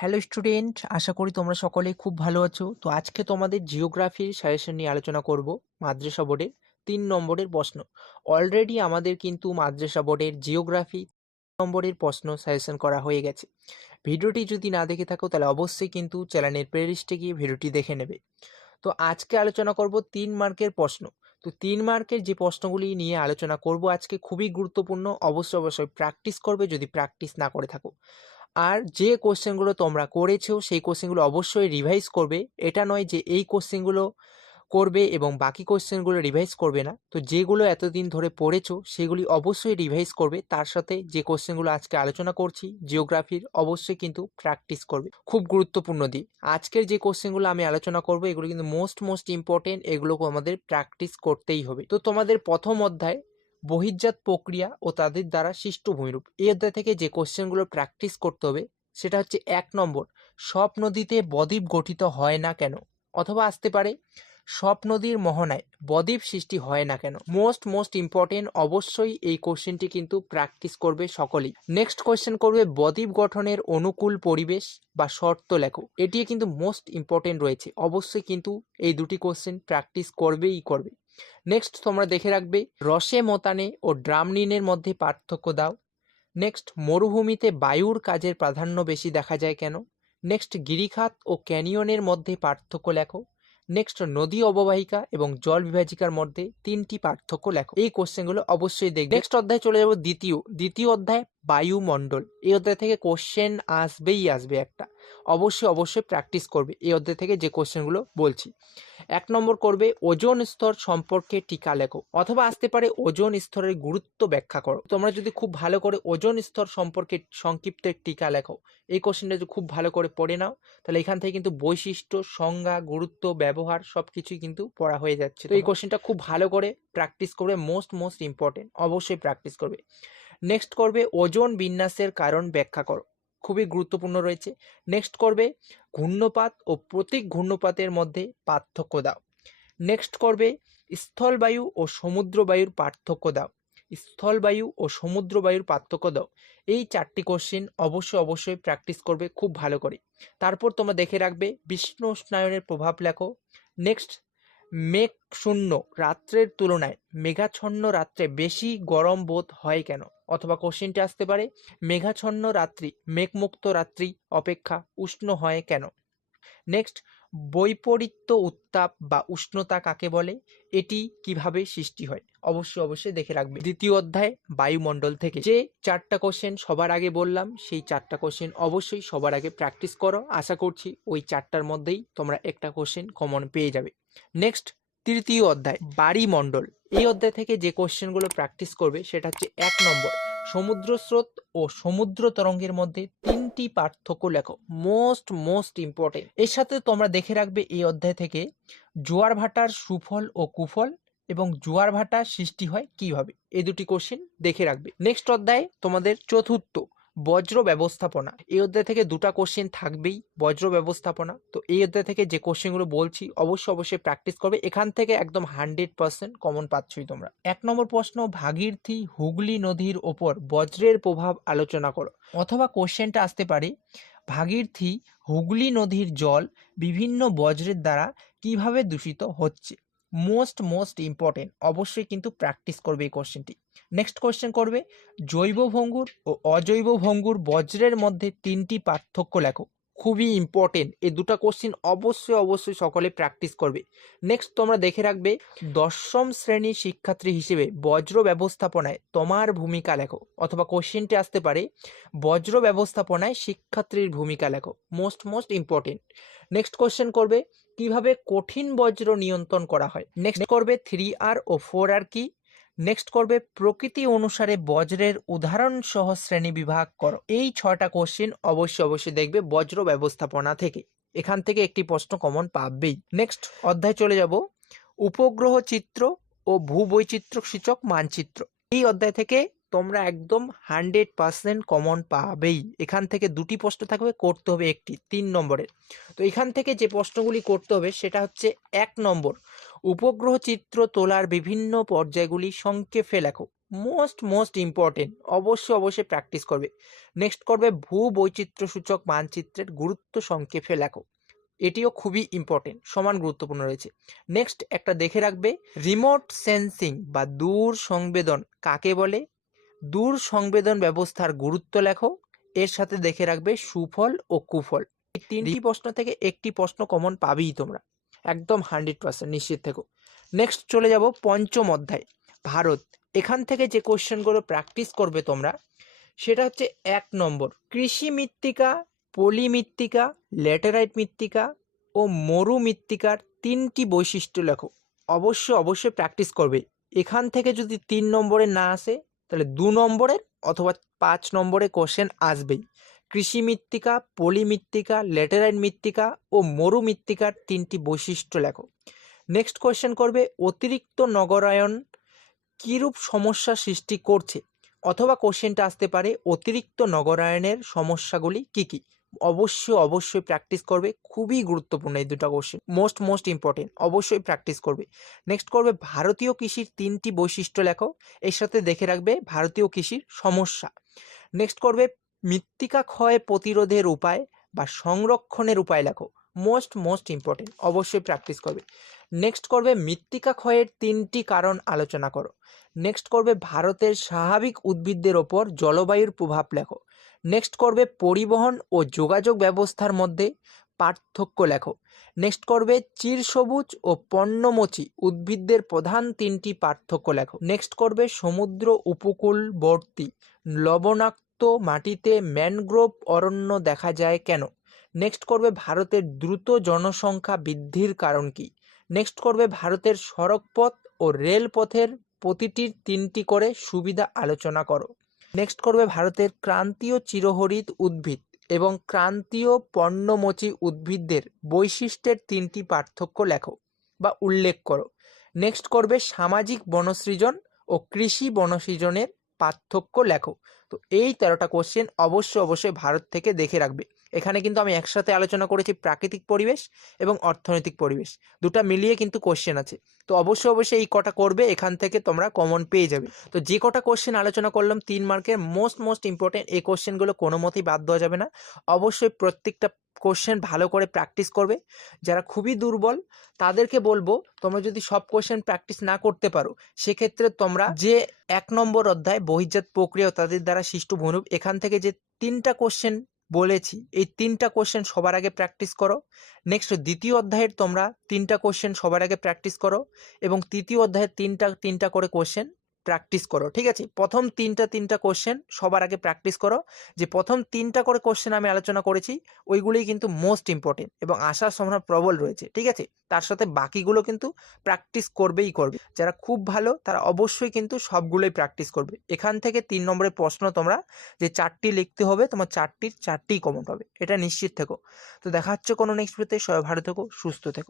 Hello student আশা করি তোমরা সকলেই খুব ভালো আছো। তো আজকে তোমাদের জিওগ্রাফির সাজেশন নিয়ে আলোচনা করব মাদ্রাসা বোর্ডের তিন নম্বরের প্রশ্ন। অলরেডি আমাদের কিন্তু মাদ্রাসা বোর্ডের জিওগ্রাফি নম্বরের প্রশ্ন সাজেশন করা হয়ে গেছে। ভিডিওটি যদি না দেখে থাকো, তাহলে অবশ্যই কিন্তু চ্যানেলের প্লেলিস্টে গিয়ে ভিডিওটি দেখে নেবে। তো আজকে আলোচনা করব তিন মার্কের প্রশ্ন। তো তিন মার্কের যে প্রশ্নগুলি নিয়ে আলোচনা করব আজকে খুবই গুরুত্বপূর্ণ। অবশ্যই অবশ্যই প্র্যাকটিস করবে যদি প্র্যাকটিস না করে থাকো। আর যে কোশ্চেনগুলো তোমরা করেছ, সেই কোশ্চেনগুলো অবশ্যই রিভাইজ করবে। এটা নয় যে এই কোশ্চেনগুলো করবে এবং বাকি কোশ্চেনগুলো রিভাইজ করবে না। তো যেগুলো এতদিন ধরে পড়েছো, সেগুলি অবশ্যই রিভাইজ করবে। তার সাথে যে কোশ্চেনগুলো আজকে আলোচনা করছি জিওগ্রাফির অবশ্যই কিন্তু প্র্যাকটিস করবে। খুব গুরুত্বপূর্ণ দিক। আজকের যে কোশ্চেনগুলো আমি আলোচনা করব, এগুলো কিন্তু মোস্ট মোস্ট ইম্পর্টেন্ট এগুলোকে আমাদের প্র্যাকটিস করতেই হবে। তো তোমাদের প্রথম অধ্যায় বহির্জাত প্রক্রিয়া ও তাদের দ্বারা সৃষ্ট ভূমিরূপ। এই অধ্যায় থেকে যে কোশ্চেনগুলো প্র্যাকটিস করতে হবে, সেটা হচ্ছে এক নম্বর, সব নদীতে বদ্বীপ গঠিত হয় না কেন? অথবা আসতে পারে, সব নদীর মোহনায় বদ্বীপ সৃষ্টি হয় না কেন? মোস্ট মোস্ট ইম্পর্টেন্ট অবশ্যই এই কোশ্চেনটি কিন্তু প্র্যাকটিস করবে সকলেই। নেক্সট কোশ্চেন করবে, বদ্বীপ গঠনের অনুকূল পরিবেশ বা শর্ত লেখো। এটি কিন্তু মোস্ট ইম্পর্টেন্ট রয়েছে। অবশ্যই কিন্তু এই দুটি কোশ্চেন প্র্যাকটিস করবেই করবে। নেক্সট তোমরা দেখে রাখবে, রসে মতানে ও ড্রামনিনের মধ্যে পার্থক্য দাও। নেক্সট মরুভূমিতে বায়ুর কাজের প্রাধান্য বেশি দেখা যায় কেন? নেক্সট গিরিখাত ও ক্যানিয়নের মধ্যে পার্থক্য লেখো। নেক্সট নদী অববাহিকা এবং জল বিভাজিকার মধ্যে তিনটি পার্থক্য লেখো। এই কোশ্চেনগুলো অবশ্যই দেখবে। নেক্সট অধ্যায় চলে যাব দ্বিতীয়। দ্বিতীয় অধ্যায়, বায়ুমণ্ডল। এই অধ্যায় থেকে কোশ্চেন আসবেই আসবে একটা। অবশ্যই অবশ্যই প্র্যাকটিস করবে। এই অধ্যায় থেকে যে কোশ্চেনগুলো বলছি। এক নম্বর করবে ওজন স্তর সম্পর্কে টিকা লেখো অথবা আসতে পারে ওজন স্তরের গুরুত্ব ব্যাখ্যা করো। তোমরা যদি খুব ভালো করে ওজন স্তর সম্পর্কে সংক্ষিপ্ত টিকা লেখো এই কোশ্চেনটা যদি খুব ভালো করে পড়ে নাও তাহলে এখান থেকে কিন্তু বৈশিষ্ট্য সংজ্ঞা গুরুত্ব ব্যবহার সব কিছুই কিন্তু পড়া হয়ে যাচ্ছে। তো এই কোশ্চেনটা খুব ভালো করে প্র্যাকটিস করবে মোস্ট মোস্ট ইম্পর্টেন্ট অবশ্যই প্র্যাকটিস করবে। নেক্সট করবে ওজন বিন্যাসের কারণ ব্যাখ্যা করো। খুবই গুরুত্বপূর্ণ রয়েছে। নেক্সট করবে ঘূর্ণপাত ও প্রতীক ঘূর্ণপাতের মধ্যে পার্থক্য দাও। নেক্সট করবে স্থলবায়ু ও সমুদ্রবায়ুর পার্থক্য দাও। স্থলবায়ু ও সমুদ্রবায়ুর পার্থক্য দাও। এই চারটি কোশ্চেন অবশ্যই অবশ্যই প্র্যাকটিস করবে খুব ভালো করে। তারপর তোমরা দেখে রাখবে বিষ্ণু উষ্ণায়নের প্রভাব লেখো। নেক্সট মেঘ শূন্য রাত্রের তুলনায় মেঘাচ্ছন্ন রাত্রে বেশি গরম বোধ হয় কেন? অথবা কোশ্চেনটি আসতে পারে, মেঘাচ্ছন্ন রাত্রি, মেঘমুক্ত রাত্রি অপেক্ষা উষ্ণ হয় কেন? নেক্সট বৈপরীত্য উত্তাপ বা উষ্ণতা কাকে বলে? এটি কীভাবে সৃষ্টি হয়? অবশ্যই অবশ্যই দেখে রাখবে। দ্বিতীয় অধ্যায়, বায়ুমণ্ডল থেকে। যে চারটা কোশ্চেন সবার আগে বললাম, সেই চারটা কোশ্চেন অবশ্যই সবার আগে প্র্যাকটিস করো। আশা করছি ওই চারটার মধ্যেই তোমরা একটা কোশ্চেন কমন পেয়ে যাবে। নেক্সট তৃতীয় অধ্যায় বাড়ি বাড়িমণ্ডল। এই অধ্যায় থেকে যে কোশ্চেনগুলো প্র্যাকটিস করবে, সেটা হচ্ছে এক নম্বর। সমুদ্র স্রোত ও সমুদ্র তরঙ্গের মধ্যে তিনটি পার্থক্য লেখো মোস্ট মোস্ট ইম্পর্টেন্ট এর সাথে তোমরা দেখে রাখবে এই অধ্যায় থেকে জোয়ার ভাটার সুফল ও কুফল এবং জোয়ার ভাটা সৃষ্টি হয় কীভাবে। এই দুটি কোশ্চেন দেখে রাখবে। নেক্সট অধ্যায় তোমাদের চতুর্থ। বজ্র ব্যবস্থাপনা। এই অধ্যায় থেকে দুটা কোশ্চেন থাকবেই, বজ্র ব্যবস্থাপনা। তো এই অধ্যায় থেকে যে কোশ্চেনগুলো বলছি, অবশ্যই অবশ্যই প্র্যাকটিস করবে। এখান থেকে একদম হান্ড্রেড পার্সেন্ট কমন পাচ্ছই তোমরা। এক নম্বর প্রশ্ন, ভাগীরথী হুগলি নদীর ওপর বজ্রের প্রভাব আলোচনা করো। অথবা কোশ্চেনটা আসতে পারে, ভাগীরথী হুগলি নদীর জল বিভিন্ন বজ্রের দ্বারা কীভাবে দূষিত হচ্ছে? মোস্ট মোস্ট ইম্পর্টেন্ট অবশ্যই কিন্তু প্র্যাকটিস করবে এই কোশ্চেনটি নেক্সট কোশ্চেন করবে, জৈব ভঙ্গুর ও অজৈব ভঙ্গুর বজ্রের মধ্যে তিনটি পার্থক্য লেখো। খুবই ইম্পর্টেন্ট এই দুটো কোশ্চেন অবশ্যই অবশ্যই সকলে প্র্যাকটিস করবে। নেক্সট তোমরা দেখে রাখবে, দশম শ্রেণির শিক্ষার্থী হিসেবে বজ্র ব্যবস্থাপনায় তোমার ভূমিকা লেখো। অথবা কোশ্চেনটি আসতে পারে, বজ্র ব্যবস্থাপনায় শিক্ষার্থীর ভূমিকা লেখো। Most most important next question করবে, কীভাবে কঠিন বজ্র নিয়ন্ত্রণ করা হয়? নেক্সট করবে থ্রি আর ও ফোর আর কি? নেক্সট করবে প্রকৃতি অনুসারে বজ্রের উদাহরণ সহ শ্রেণি বিভাগ করো। এই ছটা কোশ্চেন অবশ্যই অবশ্যই দেখবে বজ্র ব্যবস্থাপনা থেকে। এখান থেকে একটি প্রশ্ন কমন পাবেই। নেক্সট অধ্যায় চলে যাব। উপগ্রহ চিত্র ও ভূবৈচিত্র্য সূচক মানচিত্র। এই অধ্যায় থেকে তোমরা একদম হান্ড্রেড পার্সেন্ট কমন পাবেই। এখান থেকে দুটি প্রশ্ন থাকবে, করতে হবে একটি, তিন নম্বরের তো এখান থেকে যে প্রশ্নগুলি করতে হবে, সেটা হচ্ছে এক নম্বর, উপগ্রহ চিত্র তোলার বিভিন্ন পর্যায়গুলি সংক্ষেপে লেখো। মোস্ট মোস্ট ইম্পর্টেন্ট, অবশ্যই অবশ্যই প্র্যাকটিস করবে। নেক্সট করবে ভূ বৈচিত্র্যসূচক মানচিত্রের গুরুত্ব সংক্ষেপে লেখো। এটিও খুবই ইম্পর্টেন্ট, সমান গুরুত্বপূর্ণ রয়েছে। নেক্সট একটা দেখে রাখবে, রিমোট সেন্সিং বা দূর সংবেদন কাকে বলে? দূর সংবেদন ব্যবস্থার গুরুত্ব লেখো। এর সাথে দেখে রাখবে সুফল ও কুফল। এই তিনটি প্রশ্ন থেকে একটি প্রশ্ন কমন পাবেই তোমরা। একদম হান্ড্রেড পার্সেন্ট নিশ্চিত থেকো। নেক্সট চলে যাব পঞ্চম অধ্যায় ভারত। এখান থেকে যে কোশ্চেনগুলো প্র্যাকটিস করবে তোমরা সেটা হচ্ছে এক নম্বর। কৃষি মৃত্তিকা পলি মৃত্তিকা ল্যাটেরাইট মৃত্তিকা ও মরু মৃত্তিকার তিনটি বৈশিষ্ট্য লেখো। অবশ্যই অবশ্যই প্র্যাকটিস করবে। এখান থেকে যদি তিন নম্বরে না আসে তাহলে দু নম্বরের অথবা পাঁচ নম্বরে কোশ্চেন আসবেই। কৃষি মৃত্তিকা, পলি মৃত্তিকা ল্যাটেরাইট মৃত্তিকা ও মরু মৃত্তিকার তিনটি বৈশিষ্ট্য লেখো। নেক্সট কোয়েশ্চেন করবে, অতিরিক্ত নগরায়ন কীরূপ সমস্যা সৃষ্টি করছে? অথবা কোশ্চেনটা আসতে পারে, অতিরিক্ত নগরায়নের সমস্যাগুলি কি কি? অবশ্যই অবশ্যই প্র্যাকটিস করবে। খুবই গুরুত্বপূর্ণ এই দুটো কোশ্চেন মোস্ট মোস্ট ইম্পর্টেন্ট অবশ্যই প্র্যাকটিস করবে। নেক্সট করবে ভারতীয় কৃষির তিনটি বৈশিষ্ট্য লেখো। এর সাথে দেখে রাখবে ভারতীয় কৃষির সমস্যা। নেক্সট করবে মৃত্তিকা ক্ষয় প্রতিরোধের উপায় বা সংরক্ষণের উপায় লেখো। মোস্ট মোস্ট ইম্পর্টেন্ট অবশ্যই প্র্যাকটিস করবে। নেক্সট করবে মৃত্তিকা ক্ষয়ের তিনটি কারণ আলোচনা করো। নেক্সট করবে ভারতের স্বাভাবিক উদ্ভিদদের ওপর জলবায়ুর প্রভাব লেখো। নেক্সট করবে পরিবহন ও যোগাযোগ ব্যবস্থার মধ্যে পার্থক্য লেখো। নেক্সট করবে চিরসবুজ ও পণ্যমোচী উদ্ভিদদের প্রধান তিনটি পার্থক্য লেখো। নেক্সট করবে সমুদ্র উপকূলবর্তী লবণাক্ত মাটিতে ম্যানগ্রোভ অরণ্য দেখা যায় কেন? নেক্সট করবে ভারতের দ্রুত জনসংখ্যা বৃদ্ধির কারণ কি? নেক্সট করবে ভারতের সড়কপথ ও রেলপথের প্রতিটির তিনটি করে সুবিধা আলোচনা করো। নেক্সট করবে ভারতের ক্রান্তীয় চিরহরিত উদ্ভিদ এবং ক্রান্তীয় পর্ণমোচী উদ্ভিদদের বৈশিষ্ট্যের তিনটি পার্থক্য লেখো বা উল্লেখ করো। নেক্সট করবে সামাজিক বনসৃজন ও কৃষি বনসৃজনের পার্থক্য লেখো। তো এই তেরোটা কোশ্চেন অবশ্য অবশ্যই ভারত থেকে দেখে রাখবে। এখানে কিন্তু আমি একসাথে আলোচনা করেছি প্রাকৃতিক পরিবেশ এবং অর্থনৈতিক পরিবেশ। দুটা মিলিয়ে কিন্তু কোশ্চেন আছে। তো অবশ্যই অবশ্যই এই কটা করবে, এখান থেকে তোমরা কমন পেয়ে যাবে। তো যে কটা কোশ্চেন আলোচনা করলাম, তিন মার্কের মোস্ট মোস্ট ইম্পর্টেন্ট এই কোশ্চেনগুলো কোনো মতেই বাদ দেওয়া যাবে না। অবশ্যই প্রত্যেকটা কোশ্চেন ভালো করে প্র্যাকটিস করবে। যারা খুবই দুর্বল, তাদেরকে বলব, তোমরা যদি সব কোশ্চেন প্র্যাকটিস না করতে পারো, সেক্ষেত্রে তোমরা যে এক নম্বর অধ্যায় বহির্জাত প্রক্রিয়া তাদের দ্বারা সৃষ্ট ভূমিরূপ, এখান থেকে যে তিনটা কোশ্চেন বলেছি, এই তিনটা কোশ্চেন সবার আগে প্র্যাকটিস করো। নেক্সট দ্বিতীয় অধ্যায়ের তোমরা তিনটা কোশ্চেন সবার আগে প্র্যাকটিস করো এবং তৃতীয় অধ্যায়ের তিনটা তিনটা করে কোশ্চেন প্র্যাকটিস করো, ঠিক আছে? প্রথম তিনটা তিনটা কোশ্চেন সবার আগে প্র্যাকটিস করো, যে প্রথম তিনটা করে কোশ্চেন আমি আলোচনা করেছি, ওইগুলোই কিন্তু মোস্ট ইম্পর্টেন্ট এবং আসার সম্ভাবনা প্রবল রয়েছে, ঠিক আছে? তার সাথে বাকিগুলো কিন্তু প্র্যাকটিস করবেই করবে। যারা খুব ভালো, তারা অবশ্যই কিন্তু সবগুলোই প্র্যাকটিস করবে। এখান থেকে তিন নম্বরের প্রশ্ন তোমরা, যে চারটি লিখতে হবে, তোমার চারটির চারটিই কমন পাবে এটা নিশ্চিত থেকো। তো দেখা হচ্ছে কোনো নেক্সট ভিডিওতে সবাই ভালো থেকো, সুস্থ থেকো।